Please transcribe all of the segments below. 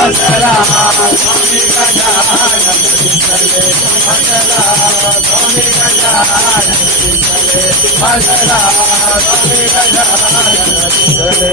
मंडला स्वामी गजानन चिंतले मंडला स्वामी गजानन चिंतले मंडला स्वामी गजानन चिंतले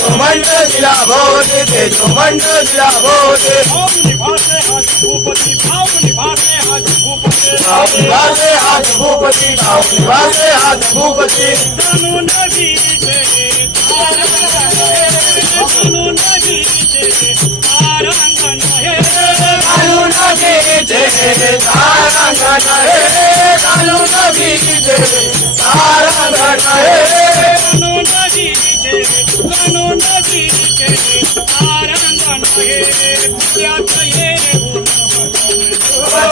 सुमंड दिला भोते ते सुमंड दिला भोते भाव निभाते हाथ भूपति भाव निभाते हाथ भूपति भाव निभाते हाथ भूपति भाव निभाते हाथ भूपति तनु नदी जे तनु नदी जे तारंगन हे तनु नदी जे तारंगन हे तनु नदी जे तारंगन हे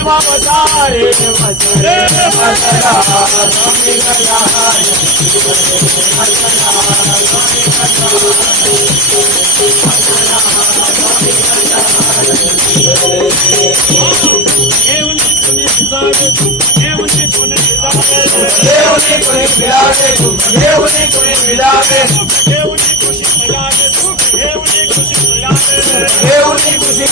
కవిత పుణ్య ప్రభావే హే మమతారే మసరే మసరా స్వామి గజాయ దేవుని కుని పిలావే దేవుని కుని పిలావే దేవుని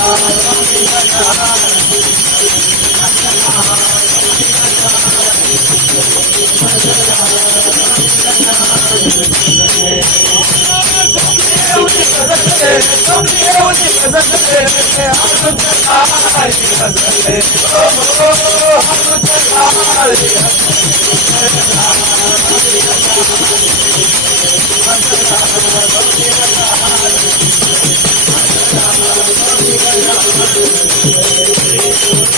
I'm Thank you.